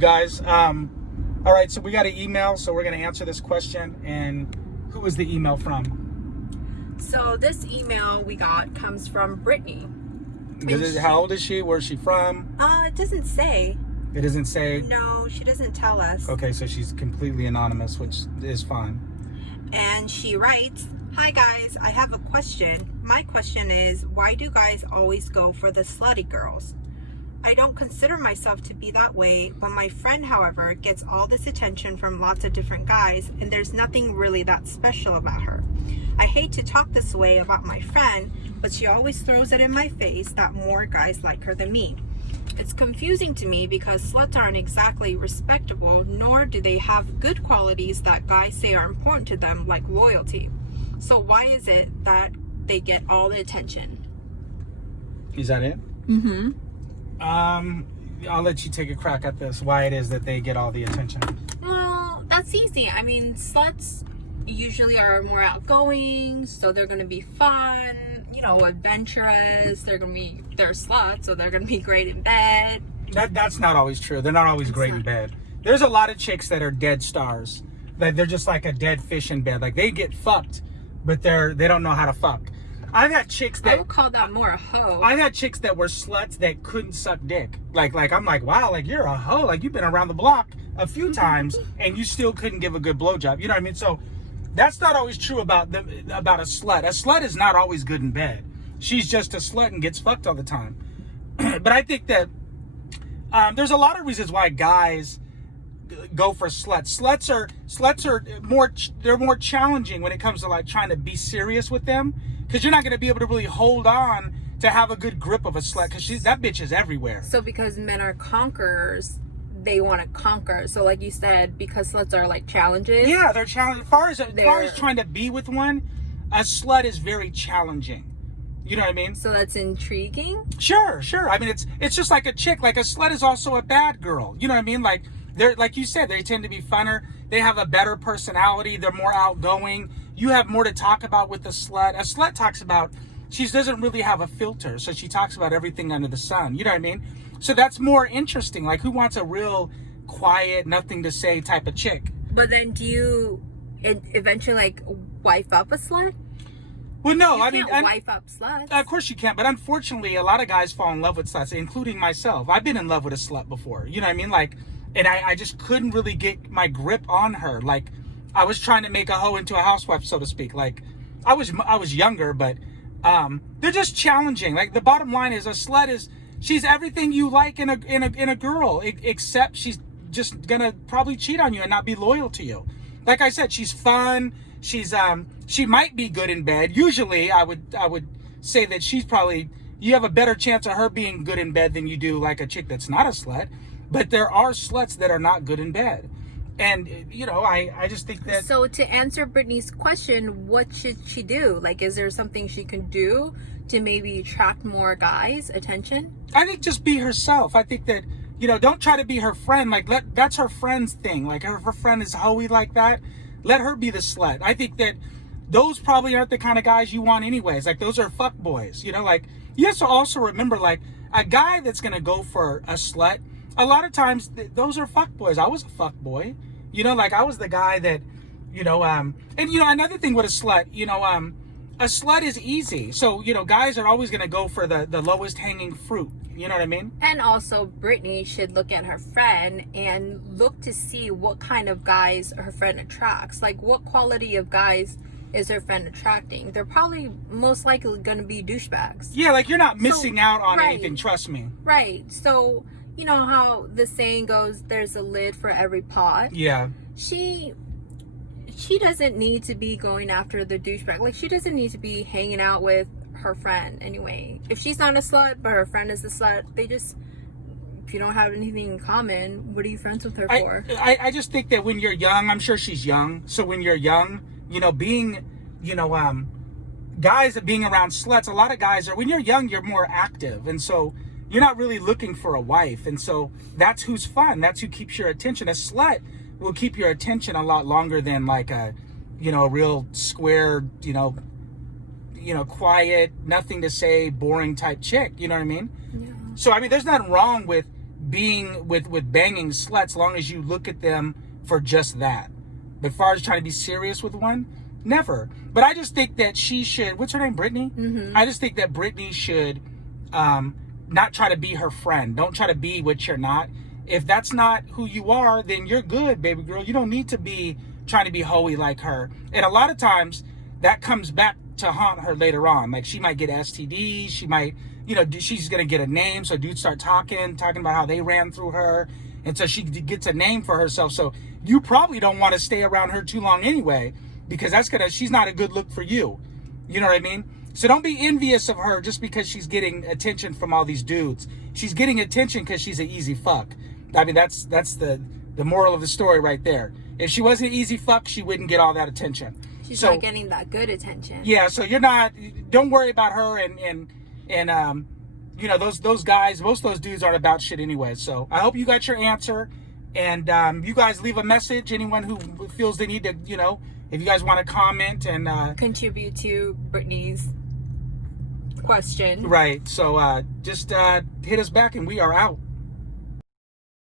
guys. All right, so we got an email, so we're going to answer this question. And who is the email from? So this email we got comes from Brittany. How old is she? Where's she from? It doesn't say. It doesn't say? No, she doesn't tell us. Okay, so she's completely anonymous, which is fine. And she writes, "Hi guys, I have a question. My question is, why do guys always go for the slutty girls? I don't consider myself to be that way, but my friend, however, gets all this attention from lots of different guys, and there's nothing really that special about her. I hate to talk this way about my friend, but she always throws it in my face that more guys like her than me. It's confusing to me because sluts aren't exactly respectable, nor do they have good qualities that guys say are important to them, like loyalty. So why is it that they get all the attention?" Is that it? Mm-hmm. I'll let you take a crack at this, why it is that they get all the attention. Well, that's easy. I mean, sluts usually are more outgoing, so they're going to be fun, adventurous. They're sluts, so they're going to be great in bed. That's not always true. They're not always great in bed. There's a lot of chicks that are dead stars. That they're just like a dead fish in bed. Like, they get fucked, but they don't know how to fuck. I've had chicks that... I would call that more a hoe. I've had chicks that were sluts that couldn't suck dick. Like I'm like, wow, like, you're a hoe. Like, you've been around the block a few times and you still couldn't give a good blowjob. You know what I mean? So that's not always true about a slut. A slut is not always good in bed. She's just a slut and gets fucked all the time. But I think that there's a lot of reasons why guys go for sluts. Sluts are more challenging when it comes to like trying to be serious with them, because you're not going to be able to really hold on to have a good grip of a slut, because that bitch is everywhere. So because men are conquerors, they want to conquer. So like you said, because sluts are like challenges. Yeah, they're challenging. As far as trying to be with one, a slut is very challenging. You know what I mean? So that's intriguing? Sure. I mean, it's just like a chick. Like, a slut is also a bad girl. You know what I mean? Like, they're, like you said, they tend to be funner. They have a better personality. They're more outgoing. You have more to talk about with the slut. A slut talks about, she doesn't really have a filter, so she talks about everything under the sun. You know what I mean? So that's more interesting. Like, who wants a real quiet, nothing to say type of chick? But then do you eventually like wife up a slut? Well, no, I mean, wife up sluts. Of course you can, but unfortunately, a lot of guys fall in love with sluts, including myself. I've been in love with a slut before. You know what I mean? Like, and I just couldn't really get my grip on her. Like, I was trying to make a hoe into a housewife, so to speak. Like, I was younger, but they're just challenging. Like, the bottom line is, a slut she's everything you like in a girl, except she's just gonna probably cheat on you and not be loyal to you. Like I said, she's fun. She might be good in bed. Usually, I would say that you have a better chance of her being good in bed than you do like a chick that's not a slut. But there are sluts that are not good in bed. And, I just think that... So to answer Brittany's question, what should she do? Like, is there something she can do to maybe attract more guys' attention? I think just be herself. I think that, don't try to be her friend. Like, that's her friend's thing. Like, her friend is hoey like that. Let her be the slut. I think that those probably aren't the kind of guys you want anyways. Like, those are fuck boys. Like, you have to also remember, like, a guy that's going to go for a slut, a lot of times those are fuck boys. I was a fuck boy. Like, I was the guy that, and another thing with a slut, a slut is easy. So, guys are always going to go for the lowest hanging fruit. You know what I mean? And also, Brittany should look at her friend and look to see what kind of guys her friend attracts. Like, what quality of guys is her friend attracting? They're probably most likely going to be douchebags. Yeah, like, you're not missing out on anything, trust me. Right. So, you know how the saying goes, there's a lid for every pot? Yeah. She doesn't need to be going after the douchebag. Like, she doesn't need to be hanging out with her friend anyway. If she's not a slut, but her friend is a slut, if you don't have anything in common, what are you friends with her for? I just think that when you're young, I'm sure she's young. So when you're young, guys are being around sluts. A lot of guys when you're young, you're more active. And so you're not really looking for a wife. And so that's who's fun. That's who keeps your attention. A slut will keep your attention a lot longer than like a real square, quiet, nothing to say, boring type chick. You know what I mean? Yeah. So, I mean, there's nothing wrong with being with banging sluts, long as you look at them for just that. But as far as trying to be serious with one, never. But I just think that she should, what's her name, Brittany? Mm-hmm. I just think that Brittany should not try to be her friend. Don't try to be what you're not. If that's not who you are, then you're good, baby girl. You don't need to be trying to be hoey like her. And a lot of times that comes back to haunt her later on. Like, she might get STDs. She might, she's going to get a name. So dudes start talking about how they ran through her. And so she gets a name for herself. So you probably don't want to stay around her too long anyway, because she's not a good look for you. You know what I mean? So don't be envious of her just because she's getting attention from all these dudes. She's getting attention because she's an easy fuck. I mean, that's the moral of the story right there. If she wasn't an easy fuck, she wouldn't get all that attention. She's not getting that good attention. Yeah, so don't worry about her and those guys, most of those dudes aren't about shit anyway. So I hope you got your answer, and you guys leave a message. Anyone who feels they need to, if you guys want to comment and contribute to Brittany's question. Right. So just hit us back and we are out.